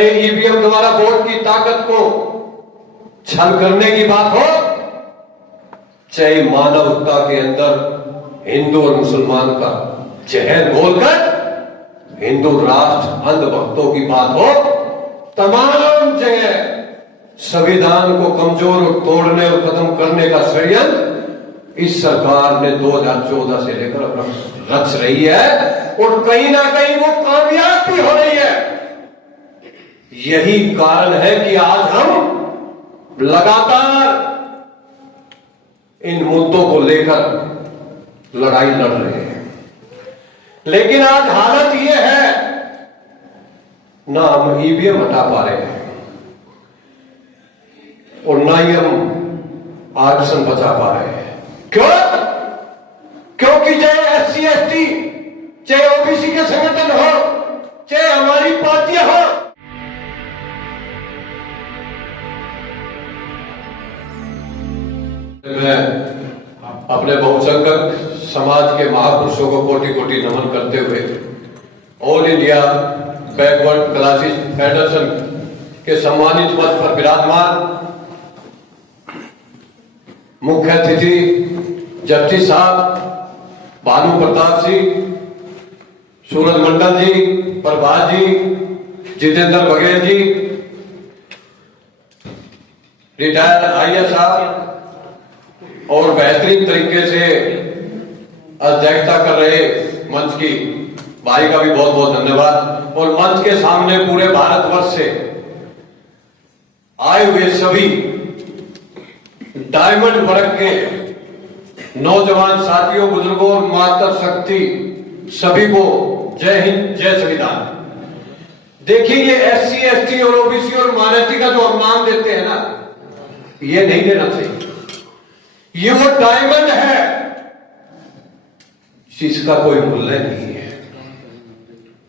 EVM द्वारा vote की ताकत को छल करने की बात हो, चाहे मानवता के अंदर हिंदू और मुसलमान का जहर घोलकर हिंदू राष्ट्र अंधभक्तों की बात हो, तमाम जगह संविधान को कमजोर और तोड़ने और खत्म करने का षड्यंत्र इस सरकार ने 2014 से लेकर रच रही है और कहीं ना कहीं वो कामयाब भी हो रही है। यही कारण है कि आज हम लगातार इन मुद्दों को लेकर लड़ाई लड़ रहे हैं। लेकिन आज हालत यह है, ना हम ईवीएम हटा पा रहे हैं और ना ही हम आरक्षण बचा पा रहे हैं। क्यों? क्योंकि चाहे SC ST, चाहे OBC के संगठन हो, चाहे हमारी पार्टियां हो, मैं अपने बहुसंख्यक समाज के महापुरुषों को कोटि कोटि नमन करते हुए all India backward classes federation के सम्मानित पद पर विराजमान मुख्य अतिथि जस्टिस साहब भानु प्रताप सिंह, सूरज मंडल जी, प्रभात जी, जितेंद्र बघेल जी, रिटायर्ड IAS साहब और बेहतरीन तरीके से अध्यक्षता कर रहे मंच की भाई का भी बहुत बहुत धन्यवाद। और मंच के सामने पूरे भारतवर्ष से आए हुए सभी डायमंड वर्ग के नौजवान साथियों, बुजुर्गों और मातृ शक्ति सभी को जय हिंद, जय संविधान। देखिए, ये SC ST और OBC और माइनॉरिटी का जो अपमान देते हैं ना, ये नहीं देना चाहिए। ये वो डायमंड है जिसका कोई मूल्य नहीं है।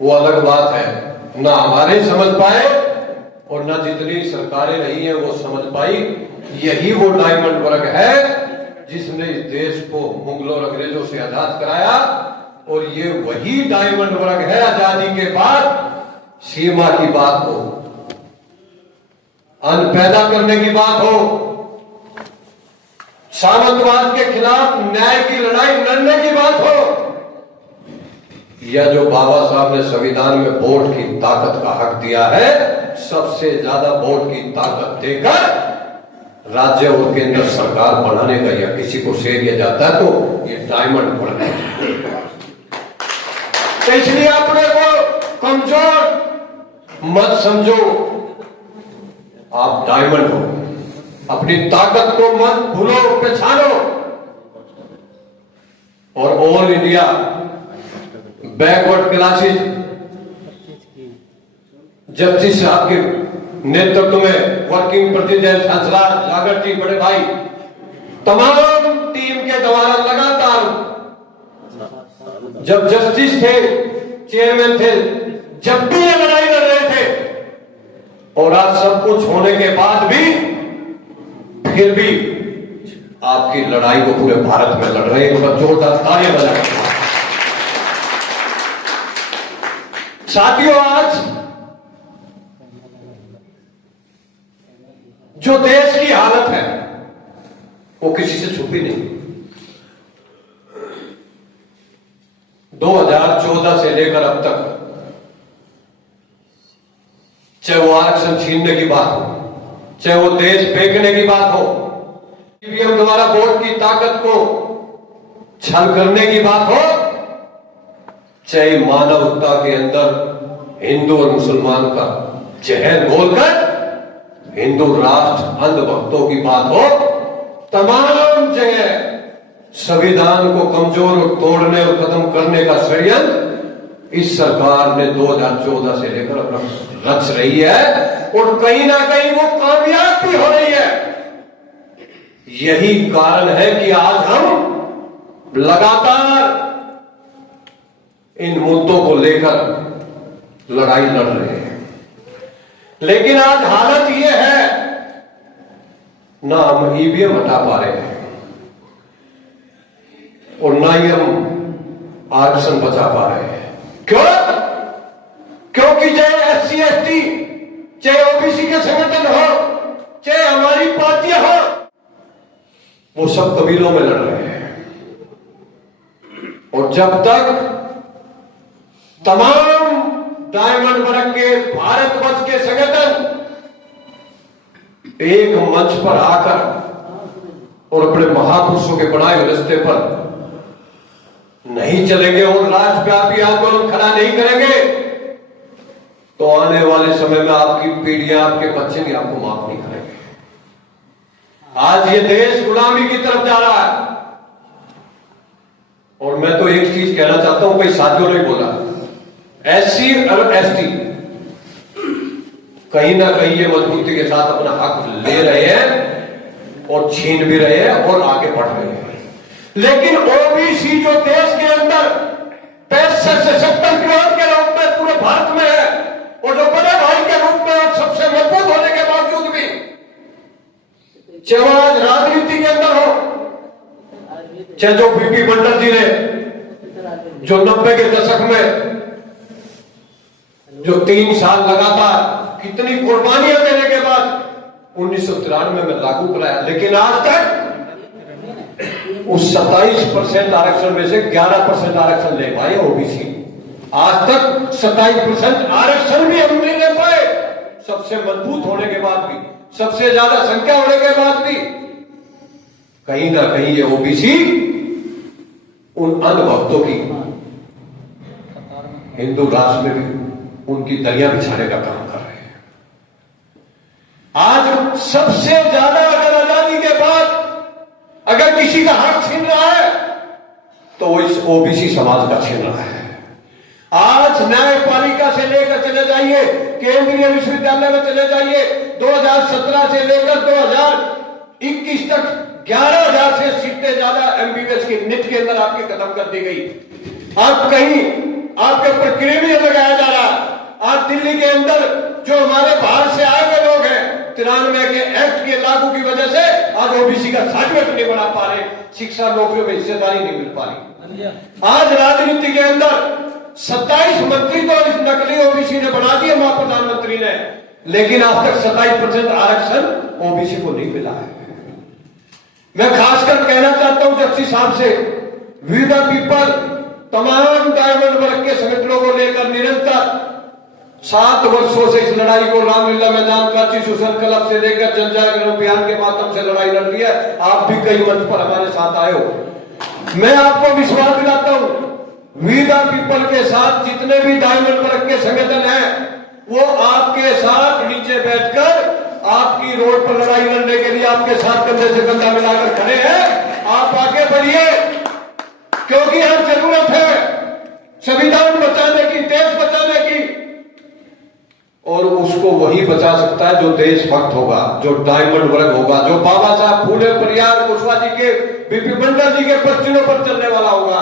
वो अलग बात है, ना हमारे समझ पाए और ना जितनी सरकारें रही हैं वो समझ पाई। यही वो डायमंड वर्ग है जिसने इस देश को मुगलों और अंग्रेजों से आजाद कराया और ये वही डायमंड वर्ग है आजादी के बाद सीमा की बात हो, अन्न पैदा करने की बात हो, सामंतवाद के खिलाफ न्याय की लड़ाई लड़ने की बात हो, या जो बाबा साहब ने संविधान में वोट की ताकत का हक दिया है, सबसे ज्यादा वोट की ताकत देकर राज्य और केंद्र सरकार बनाने का या किसी को श्रेय दिया जाता है, तो ये डायमंड वर्ग है। तो इसलिए अपने को कमजोर मत समझो, आप डायमंड हो। अपनी ताकत को मत भूलो, पहचानो। और all India backward classes justice साहब के नेतृत्व में वर्किंग प्रेसिडेंट हंसराज जागर जी, बड़े भाई, तमाम टीम के द्वारा लगातार जब जस्टिस थे, चेयरमैन थे, जब भी ये लड़ाई लड़ रहे थे और आज सब कुछ होने के बाद भी फिर भी आपकी लड़ाई को पूरे भारत में लड़ रहे हैं। जोरदार तालियां बजाएं। साथियों, आज जो देश की हालत है वो किसी से छुपी नहीं। 2014 से लेकर अब तक, चाहे वो आरक्षण छीनने की बात हो, चाहे वो देश फेंकने की बात हो, ईवीएम द्वारा वोट की ताकत को छल करने की बात हो, चाहे मानवता के अंदर हिंदू और मुसलमान का जहर घोलकर हिंदू राष्ट्र अंधभक्तों की बात हो, तमाम जगह संविधान को कमजोर और तोड़ने और खत्म करने का षड्यंत्र इस सरकार ने 2014 से लेकर रच रही है और कहीं ना कहीं वो कामयाब भी हो रही है। यही कारण है कि आज हम लगातार इन मुद्दों को लेकर लड़ाई लड़ रहे हैं। लेकिन आज हालत यह है, ना हम ईवीएम हटा पा रहे हैं और ना ही हम आरक्षण बचा पा रहे हैं। क्यों? क्योंकि चाहे SC ST, चाहे ओबीसी के संगठन हो, चाहे हमारी पार्टियां हो, वो सब कबीलों में लड़ रहे हैं। और जब तक तमाम डायमंड वर्ग के भारतवर्ष के संगठन एक मंच पर आकर और अपने महापुरुषों के बनाए हुए रास्ते पर नहीं चलेंगे और राष्ट्रव्यापी आंदोलन खड़ा नहीं करेंगे, तो आने वाले समय में आपकी पीढ़ियां, आपके बच्चे भी आपको माफ नहीं करेंगे। आज ये देश गुलामी की तरफ जा रहा है। और मैं तो एक चीज कहना चाहता हूं, कोई साथियों ने बोला, एससी और एसटी कहीं ना कहीं ये मजबूती के साथ अपना हक ले रहे हैं और छीन भी रहे हैं और आगे बढ़ रहे हैं। लेकिन ओबीसी जो देश के अंदर 65 से 70 करोड़ के रूप में पूरे भारत में है, और जो बड़े भाई के रूप में और सबसे मजबूत होने के बावजूद भी, चाहे वो आज राजनीति के अंदर हो, चाहे जो बीपी मंडल जी ने जो 90 के दशक में जो 3 साल लगातार कितनी कुर्बानियां देने के बाद 1993 में लागू कराया, लेकिन आज तक उस 27% आरक्षण में से 11% आरक्षण ले पाए ओबीसी। आज तक 27% आरक्षण भी हम नहीं ले पाए, सबसे मजबूत होने के बाद भी, सबसे ज्यादा संख्या होने के बाद भी। कहीं ना कहीं ये ओबीसी उन अंधभक्तों की हिंदू राष्ट्र में भी उनकी दरिया बिछाने का काम कर रहे हैं। आज सबसे ज्यादा अगर आजादी के बाद अगर किसी का हक छीन रहा है तो वो इस ओबीसी समाज का छीन रहा है। आज न्यायपालिका से लेकर चले जाइए, केंद्रीय विश्वविद्यालय में चले जाइए, 2017 से लेकर 2021 तक 11,000 से सीटें ज्यादा एमबीबीएस की नीट के अंदर आपकी खत्म कर दी गई। अब कहीं आपके ऊपर क्रेमिया लगाया जा रहा। आज दिल्ली के अंदर जो हमारे बाहर से आए हुए लोग हैं, 93 के एक्ट के लागू की वजह से आज ओबीसी का सर्टिफिकेट नहीं बना पा रहे, शिक्षा नौकरियों में हिस्सेदारी नहीं मिल पा रही। आज राजनीति के अंदर 27 मंत्री तो इस नकली ओबीसी ने बना दिए, मां प्रधानमंत्री ने, लेकिन आज तक 27% आरक्षण ओबीसी को नहीं मिला है। मैं खासकर कहना चाहता हूं जस्टिस साहब से, वी द पीपल तमाम डायमंड वर्ग के संगठनों को लेकर निरंतर 7 वर्षों से इस लड़ाई को रामलीला मैदान, प्राची सोशल क्लब से लेकर जन जागरण अभियान के माध्यम से लड़ाई लड़ रही है। आप भी कई मंच पर हमारे साथ आए हो। मैं आपको विश्वास दिलाता हूं, वी द पीपल के साथ जितने भी डायमंड वर्ग के संगठन हैं, वो आपके साथ नीचे बैठकर आपकी रोड पर लड़ाई लड़ने के लिए आपके साथ कंधे से कंधा मिलाकर खड़े हैं। आप आगे बढ़िए, क्योंकि हम जरूरत है संविधान बचाने की, देश बचाने की, और उसको वही बचा सकता है जो देशभक्त होगा, जो डायमंड वर्ग होगा, जो बाबा साहब फूले परियार कुशवाहा जी के, बीपी मंडल जी के पच्चीनों पर चलने वाला होगा।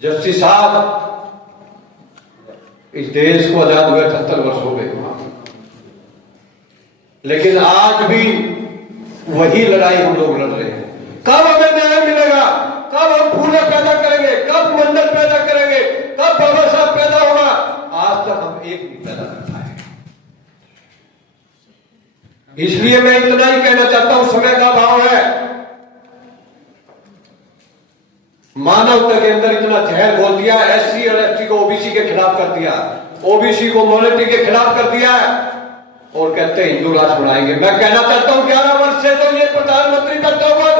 जस्टिस साहब, इस देश को आजाद हुए 78 वर्ष हो गए, लेकिन आज भी वही लड़ाई हम लोग लड़ रहे हैं। कब हमें न्याय मिलेगा? कब हम फूले पैदा करेंगे? कब मंडल पैदा करेंगे? कब बाबा साहब पैदा होगा? आज तक हम एक नहीं पैदा कर पाए। इसलिए मैं इतना ही कहना चाहता हूं, समय का अभाव है। मानवता के अंदर इतना जहर घोल दिया, एससी और एसटी को ओबीसी के खिलाफ कर दिया, ओबीसी को माइनॉरिटी के खिलाफ कर दिया है, और कहते हैं हिंदू राष्ट्र बनाएंगे। मैं कहना चाहता हूं 11 वर्ष से तो ये प्रधानमंत्री बैठा हुआ,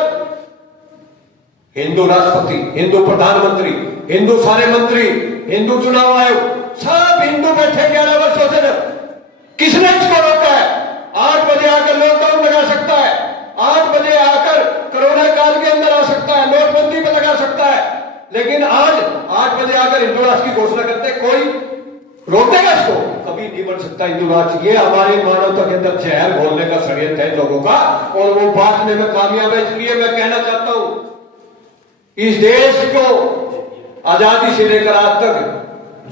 हिंदू राष्ट्रपति, हिंदू प्रधानमंत्री, हिंदू सारे मंत्री, हिंदू चुनाव आयोग, सब हिंदू बैठे 11 वर्षों से। किसने इसको रोका है? 8 बजे आकर लॉकडाउन लगा सकता है, 8 बजे आकर कोरोना काल के अंदर आ सकता है, नोटबंदी पे लगा सकता है, लेकिन आज 8 बजे आकर हिंदू राष्ट्र की घोषणा करते, कोई रोकेगा इसको? कभी नहीं बन सकता हिंदू राष्ट्र। ये हमारी मानवता के अंदर जहर घोलने का षड्यंत्र है लोगों का, और वो बांटने में कामयाब है। इसलिए मैं कहना चाहता हूं, इस देश को आजादी से लेकर आज तक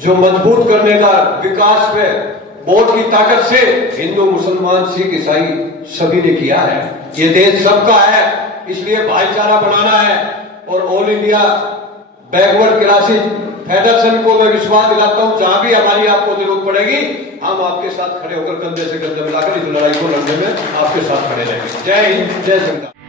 जो मजबूत करने का विकास में वोट की ताकत से हिंदू, मुसलमान, सिख, ईसाई सभी ने किया है। ये देश सबका है, इसलिए भाईचारा बनाना है। और all India backward classes federation को मैं विश्वास दिलाता हूं, जहां भी हमारी आपको जरूरत पड़ेगी हम आपके साथ खड़े होकर कंधे से कंधे मिलाकर इस लड़ाई को लड़ने में आपके साथ खड़े रहेंगे। जय हिंद, जय संविधान।